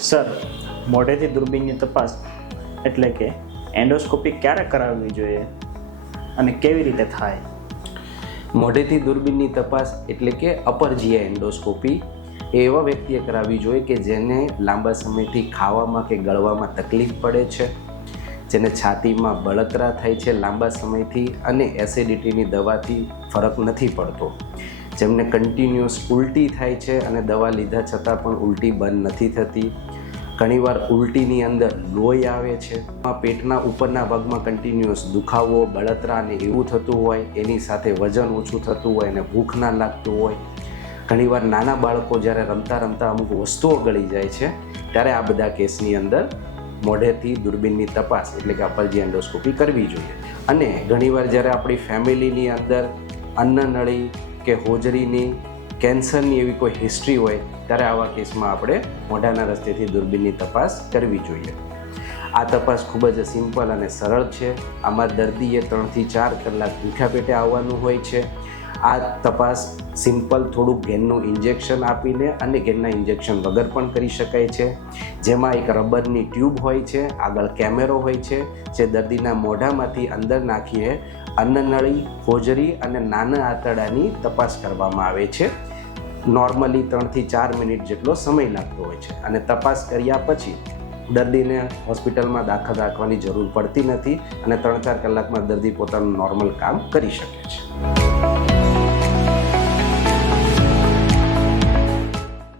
Sir, મોઢેથી દૂરબીનની તપાસ એટલે કે એન્ડોસ્કોપી ક્યારે કરાવવી જોઈએ અને કેવી રીતે થાય? મોઢેથી દૂરબીનની તપાસ એટલે કે અપર જીઆઈ એન્ડોસ્કોપી એ એવા વ્યક્તિએ કરાવવી જોઈએ કે જેને લાંબા સમયથી ખાવામાં કે ગળવામાં તકલીફ પડે છે, જેને છાતીમાં બળતરા થાય છે લાંબા સમયથી અને એસિડિટીની દવાથી ફરક નથી પડતો. જેમને કન્ટિન્યુઅસ ઉલટી થાય છે અને દવા લીધા છતાં પણ ઉલટી બંધ નથી થતી. ઘણીવાર ઉલટીની અંદર લોહી આવે છે. પેટના ઉપરના ભાગમાં કન્ટિન્યુઅસ દુખાવો, બળતરા અને એવું થતું હોય, એની સાથે વજન ઓછું થતું હોય અને ભૂખ ના લાગતું હોય. ઘણીવાર નાના બાળકો જ્યારે રમતા રમતા અમુક વસ્તુઓ ગળી જાય છે, ત્યારે આ બધા કેસની અંદર મોઢેથી દૂરબીનની તપાસ એટલે કે અપરજી એન્ડોસ્કોપી કરવી જોઈએ. અને ઘણીવાર જ્યારે આપણી ફેમિલીની અંદર અન્નનળી કે હોજરીની, કેન્સરની એવી કોઈ હિસ્ટ્રી હોય, ત્યારે આવા કેસમાં આપણે મોઢાના રસ્તેથી દૂરબીનની તપાસ કરવી જોઈએ. આ તપાસ ખૂબ જ સિમ્પલ અને સરળ છે. આમાં દર્દીએ ત્રણથી ચાર કલાક ભૂખ્યા પેટે આવવાનું હોય છે. આ તપાસ સિમ્પલ થોડુંક ઘેનનું ઇન્જેક્શન આપીને અને ઘેનના ઇન્જેક્શન વગર પણ કરી શકાય છે. જેમાં એક રબરની ટ્યુબ હોય છે, આગળ કેમેરો હોય છે, જે દર્દીના મોઢામાંથી અંદર નાખીને અન્નનળી, હોજરી અને નાના આંતરડાની તપાસ કરવામાં આવે છે. નોર્મલી ત્રણથી ચાર મિનિટ જેટલો સમય લાગતો હોય છે અને તપાસ કર્યા પછી દર્દીને હોસ્પિટલમાં દાખલ રાખવાની જરૂર પડતી નથી અને ત્રણ ચાર કલાકમાં દર્દી પોતાનું નોર્મલ કામ કરી શકે છે.